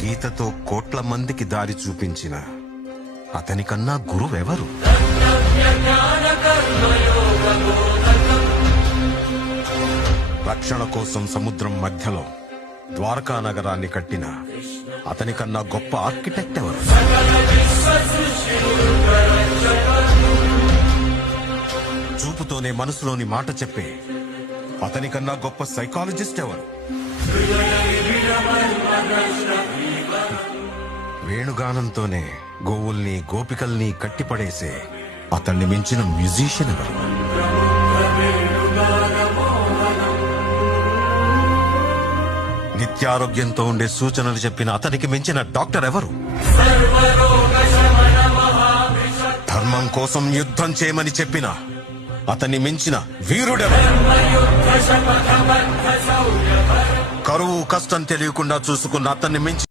గీతతో కోట్ల మందికి దారి చూపించిన అతనికన్నా గురువెవరు? రక్షణ కోసం సముద్రం మధ్యలో ద్వారకా నగరాన్ని కట్టిన అతనికన్నా గొప్ప ఆర్కిటెక్ట్ ఎవరు? చూపుతోనే మనసులోని మాట చెప్పే అతనికన్నా గొప్ప సైకాలజిస్ట్ ఎవరు? వేణుగానంతోనే గోవుల్ని గోపికల్ని కట్టిపడేసే అతన్ని మించిన మ్యూజిషియన్ ఎవరు? నిత్యారోగ్యంతో ఉండే సూచనలు చెప్పిన అతనికి మించిన డాక్టర్ ఎవరు? ధర్మం కోసం యుద్ధం చేయమని చెప్పిన అతన్ని మించిన వీరుడెవరు? కరువు కష్టం తెలియకుండా చూసుకున్న అతన్ని మించి